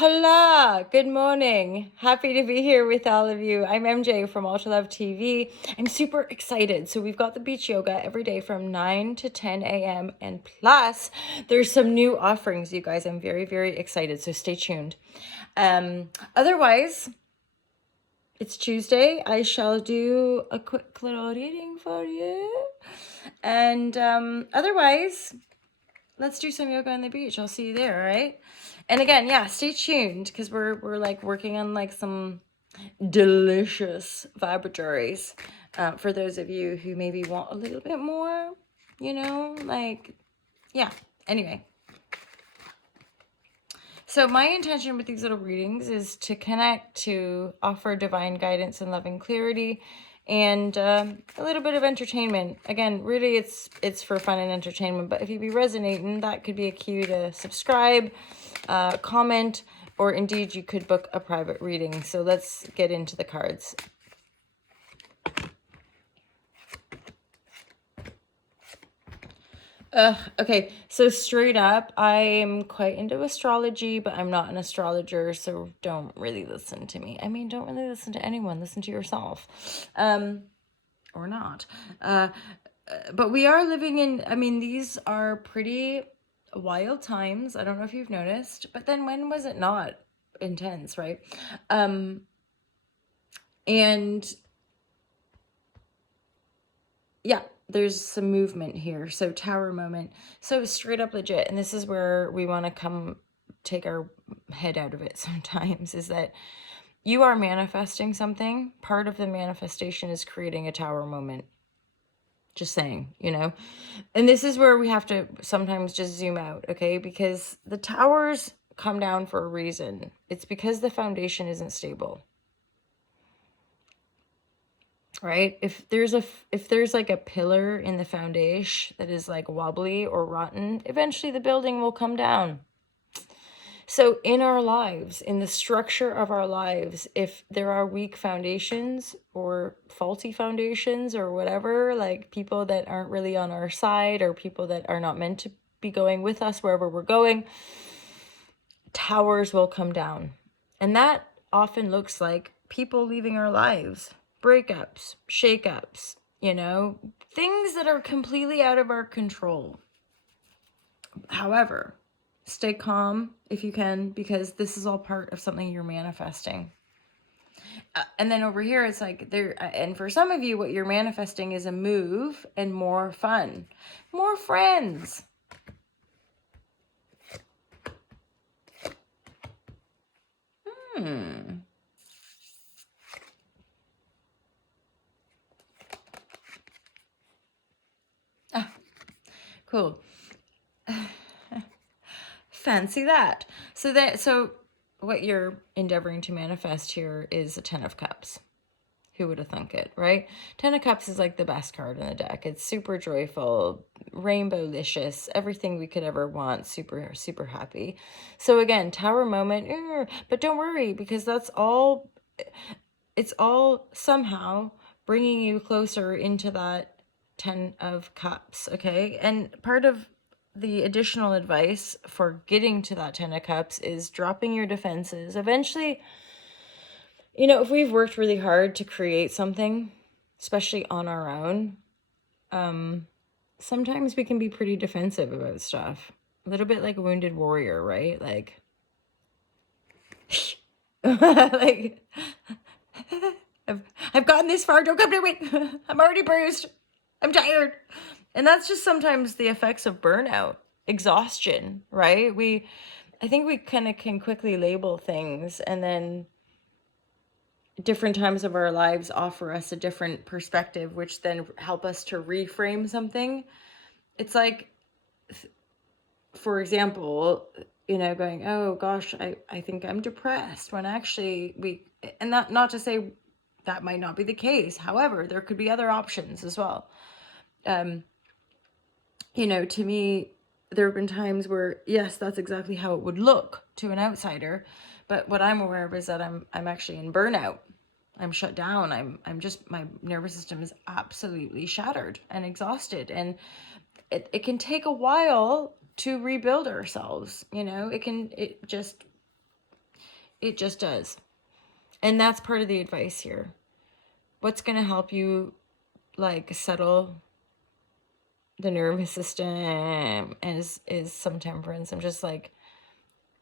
Hola, good morning. Happy to be here with all of you. I'm MJ from Ultra Love TV. I'm super excited. So we've got the beach yoga every day from 9 to 10 a.m. And plus, there's some new offerings, you guys. I'm very, very excited. So stay tuned. Otherwise, it's Tuesday. I shall do a quick little reading for you. And otherwise, let's do some yoga on the beach. I'll see you there, all right? And again, yeah, stay tuned because we're like working on like some delicious vibratories for those of you who maybe want a little bit more, like, yeah. Anyway, so my intention with these little readings is to connect, to offer divine guidance and loving clarity, and a little bit of entertainment. Again, really it's for fun and entertainment, but if you be resonating, that could be a cue to subscribe, comment, or indeed you could book a private reading. So let's get into the cards. Okay, so straight up, I'm quite into astrology, but I'm not an astrologer, so don't really listen to me. I mean, don't really listen to anyone. Listen to yourself. Or not. But we are living in, I mean, these are pretty wild times. I don't know if you've noticed, but then when was it not intense, right? And yeah, there's some movement here. So tower moment. So straight up legit. And this is where we want to come take our head out of it sometimes, is that you are manifesting something. Part of the manifestation is creating a tower moment. Just saying, and this is where we have to sometimes just zoom out, okay? Because the towers come down for a reason. It's because the foundation isn't stable, right? If there's like a pillar in the foundation that is like wobbly or rotten, eventually the building will come down. So in our lives, in the structure of our lives, if there are weak foundations or faulty foundations or whatever, like people that aren't really on our side or people that are not meant to be going with us wherever we're going, towers will come down. And that often looks like people leaving our lives, breakups, shakeups, things that are completely out of our control. However, stay calm if you can, because this is all part of something you're manifesting. And then over here, it's like and for some of you, what you're manifesting is a move and more fun, more friends. Cool. Fancy that. So what you're endeavoring to manifest here is a 10 of Cups. Who would have thunk it, right? 10 of Cups is like the best card in the deck. It's super joyful, rainbow-licious, everything we could ever want, super, super happy. So again, tower moment, but don't worry, because it's all somehow bringing you closer into that 10 of Cups, okay? And part of the additional advice for getting to that 10 of Cups is dropping your defenses. Eventually, if we've worked really hard to create something, especially on our own, sometimes we can be pretty defensive about stuff. A little bit like a wounded warrior, right? Like, like, I've gotten this far, don't come to me. I'm already bruised. I'm tired. And that's just sometimes the effects of burnout, exhaustion, right? I think we kind of can quickly label things, and then different times of our lives offer us a different perspective, which then help us to reframe something. It's like, for example, going, oh gosh, I think I'm depressed, when actually and not to say that might not be the case. However, there could be other options as well. To me, there have been times where, yes, that's exactly how it would look to an outsider. But what I'm aware of is that I'm actually in burnout. I'm shut down. I'm just, my nervous system is absolutely shattered and exhausted. And it can take a while to rebuild ourselves. It just does. And that's part of the advice here. What's going to help you like settle the nervous system is some temperance. I'm just like,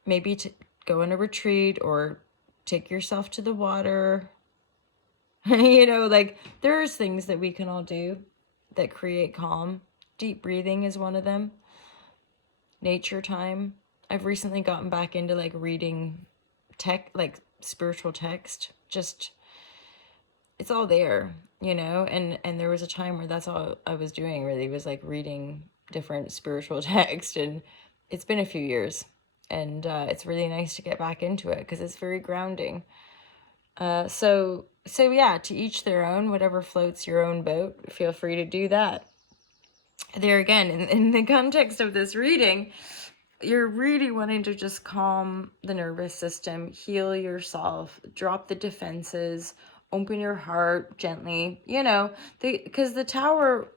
maybe to go on a retreat or take yourself to the water. You know, like there's things that we can all do that create calm. Deep breathing is one of them. Nature time. I've recently gotten back into like reading like spiritual text. Just, it's all there, you know, and there was a time where that's all I was doing, really, was like reading different spiritual text. And it's been a few years, and it's really nice to get back into it because it's very grounding. So yeah, to each their own. Whatever floats your own boat, feel free to do that. There again, in the context of this reading, you're really wanting to just calm the nervous system, heal yourself, drop the defenses, open your heart gently, you know, because the Tower,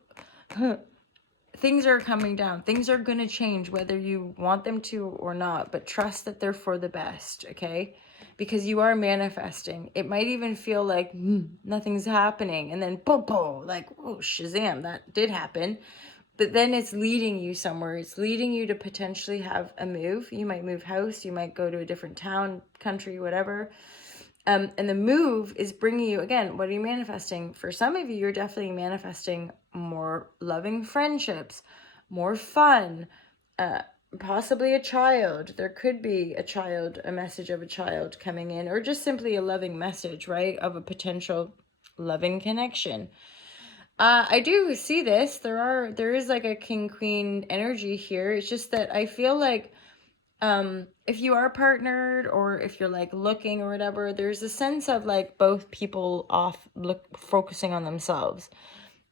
things are coming down. Things are going to change whether you want them to or not, but trust that they're for the best, okay? Because you are manifesting. It might even feel like nothing's happening, and then boom, boom, like, oh, shazam, that did happen. But then it's leading you somewhere. It's leading you to potentially have a move. You might move house. You might go to a different town, country, whatever. And the move is bringing you, again, what are you manifesting? For some of you, you're definitely manifesting more loving friendships, more fun, possibly a child. There could be a child, a message of a child coming in, or just simply a loving message, right? Of a potential loving connection. I do see this. There is like a king queen energy here. It's just that I feel like if you are partnered, or if you're like looking or whatever, there's a sense of like both people focusing on themselves.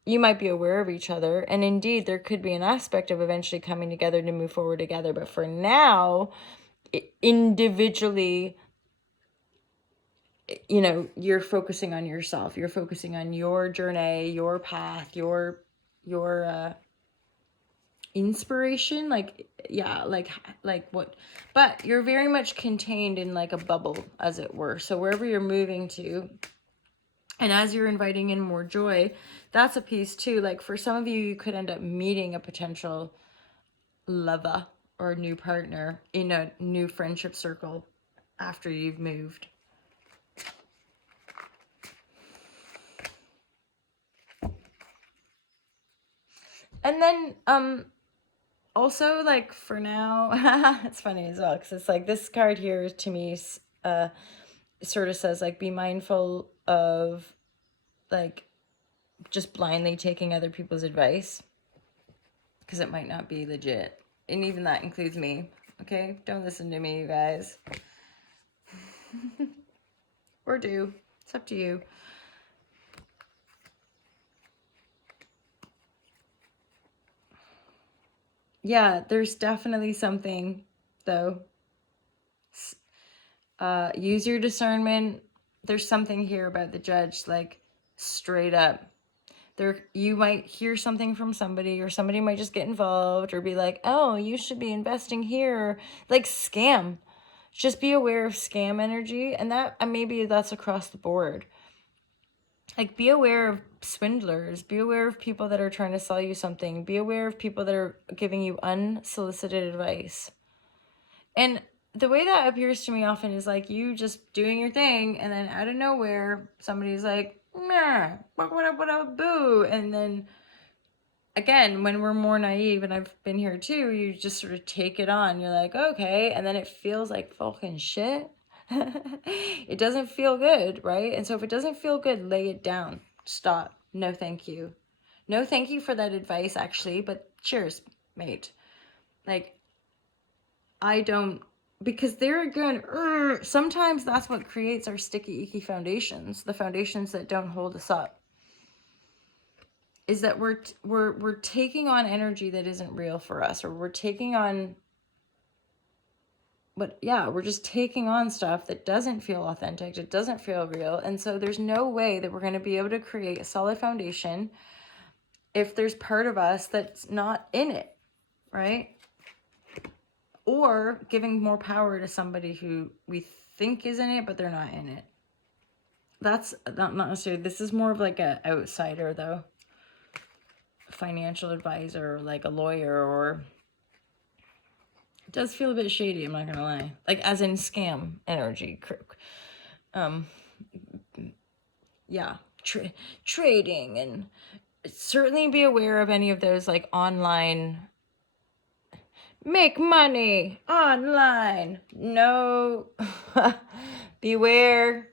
You might be aware of each other, and indeed there could be an aspect of eventually coming together to move forward together, but for now, individually, you know, you're focusing on yourself. You're focusing on your journey, your path, your inspiration, like, yeah, like what, but you're very much contained in like a bubble, as it were. So wherever you're moving to, and as you're inviting in more joy, that's a piece too. Like for some of you, you could end up meeting a potential lover or new partner in a new friendship circle after you've moved. And then also, like, for now, it's funny as well, because it's like this card here to me sort of says like, be mindful of like just blindly taking other people's advice, because it might not be legit. And even that includes me. Okay, don't listen to me, you guys. Or do. It's up to you. Yeah, there's definitely something, though. Use your discernment. There's something here about the Judge, like, straight up. You might hear something from somebody, or somebody might just get involved, or be like, oh, you should be investing here. Like, scam. Just be aware of scam energy. And that, maybe that's across the board. Like, be aware of swindlers. Be aware of people that are trying to sell you something. Be aware of people that are giving you unsolicited advice. And the way that appears to me often is like you just doing your thing, and then out of nowhere, somebody's like, nah, what, boo. And then again, when we're more naive, and I've been here too, you just sort of take it on. You're like, okay. And then it feels like fucking shit. It doesn't feel good, right? And so if it doesn't feel good, lay it down. Stop. No, thank you. No, thank you for that advice, actually, but cheers, mate. Like, I don't, because there again, sometimes that's what creates our sticky, icky foundations, the foundations that don't hold us up. Is that we're taking on energy that isn't real for us, or we're taking on, but yeah, we're just taking on stuff that doesn't feel authentic, it doesn't feel real. And so there's no way that we're going to be able to create a solid foundation if there's part of us that's not in it, right? or giving more power to somebody who we think is in it, but they're not in it. That's not necessarily, this is more of like a outsider though. Financial advisor, like a lawyer, or it does feel a bit shady, I'm not gonna lie. Like as in scam energy. Yeah, trading, and certainly be aware of any of those like online make money online. No, beware.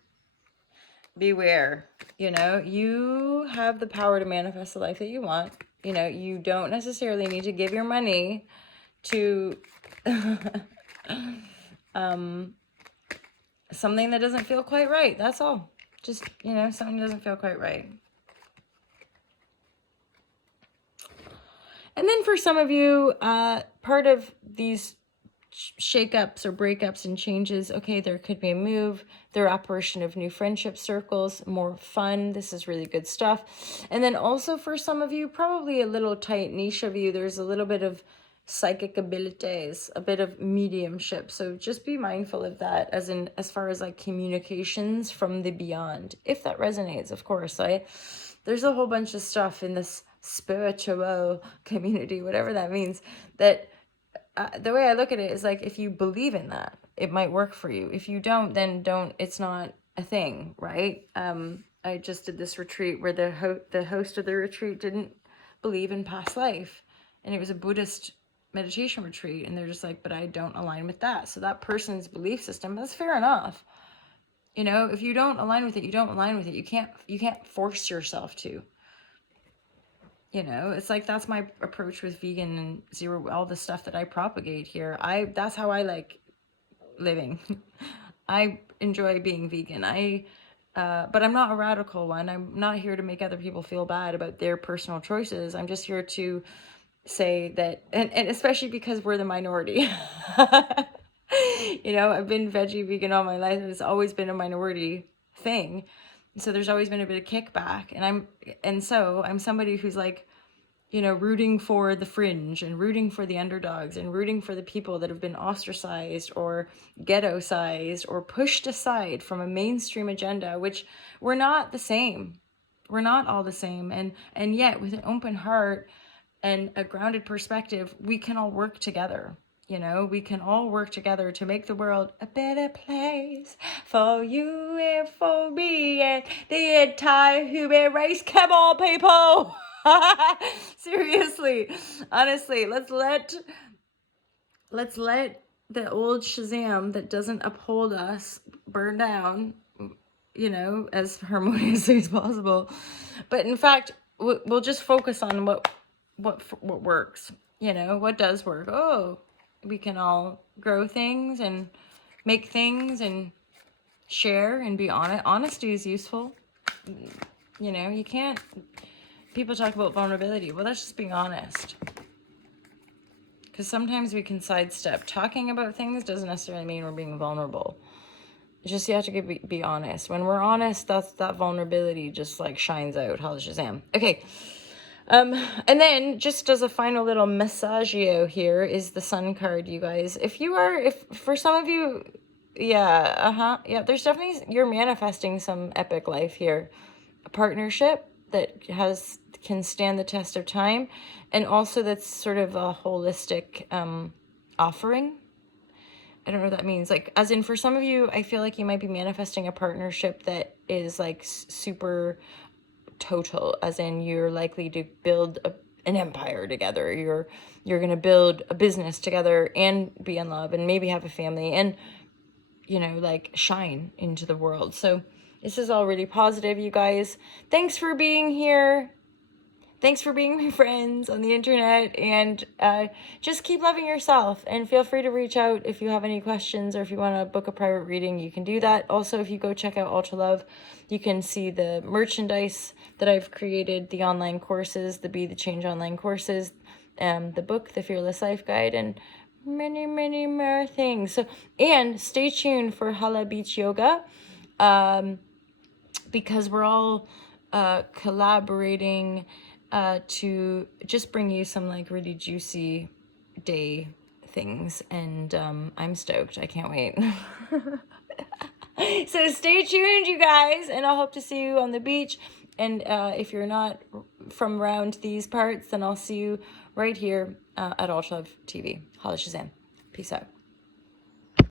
You know, you have the power to manifest the life that you want. You know, you don't necessarily need to give your money to something that doesn't feel quite right. That's all. Just, you know, something doesn't feel quite right. And then for some of you, part of these shakeups or breakups and changes, okay, there could be a move, their apparition of new friendship circles, more fun. This is really good stuff. And then also for some of you, probably a little tight niche of you, there's a little bit of psychic abilities, a bit of mediumship. So just be mindful of that, as far as like communications from the beyond, if that resonates, of course. There's a whole bunch of stuff in this spiritual community, whatever that means, that the way I look at it is like, if you believe in that, it might work for you. If you don't, then don't. It's not a thing, right? I just did this retreat where the host of the retreat didn't believe in past life, and it was a Buddhist meditation retreat, and they're just like, but I don't align with that. So that person's belief system, that's fair enough. You know, if you don't align with it, you don't align with it. You can't force yourself to. You know, it's like, that's my approach with vegan and zero, all the stuff that I propagate here. That's how I like living. I enjoy being vegan. But I'm not a radical one. I'm not here to make other people feel bad about their personal choices. I'm just here to say that, and especially because we're the minority. You know, I've been veggie vegan all my life, and it's always been a minority thing. So there's always been a bit of kickback, and so I'm somebody who's like, you know, rooting for the fringe and rooting for the underdogs and rooting for the people that have been ostracized or ghetto-sized or pushed aside from a mainstream agenda, which we're not the same. We're not all the same. And yet, with an open heart and a grounded perspective, we can all work together. You know, we can all work together to make the world a better place for you and for me and the entire human race. Come on, people. Seriously, honestly, let's let the old Shazam that doesn't uphold us burn down, you know, as harmoniously as possible. But in fact, we'll just focus on what works. You know, what does work. Oh, we can all grow things and make things and share and be honest. Honesty is useful. You know, you can't. People talk about vulnerability. Well, that's just being honest. Because sometimes we can sidestep. Talking about things doesn't necessarily mean we're being vulnerable. It's just you have to be honest. When we're honest, that vulnerability just like shines out. Holla Shazam. Okay. And then just as a final little massagio here is the Sun card, you guys. If for some of you, yeah, there's definitely, you're manifesting some epic life here. A partnership that can stand the test of time, and also that's sort of a holistic offering. I don't know what that means. Like, as in, for some of you, I feel like you might be manifesting a partnership that is like super total, as in you're likely to build an empire together. You're going to build a business together and be in love and maybe have a family and, you know, like shine into the world. So this is all really positive, you guys. Thanks for being here. Thanks for being my friends on the internet, and just keep loving yourself, and feel free to reach out if you have any questions, or if you want to book a private reading, you can do that. Also, if you go check out Ultra Love, you can see the merchandise that I've created, the online courses, the Be the Change online courses, the book, The Fearless Life Guide, and many, many more things. So, and stay tuned for Hala Beach Yoga, because we're all collaborating to just bring you some like really juicy day things, and I'm stoked. I can't wait. So stay tuned, you guys, and I'll hope to see you on the beach. And if you're not from around these parts, then I'll see you right here at Ultra Love TV. Holla Shazam. Peace out.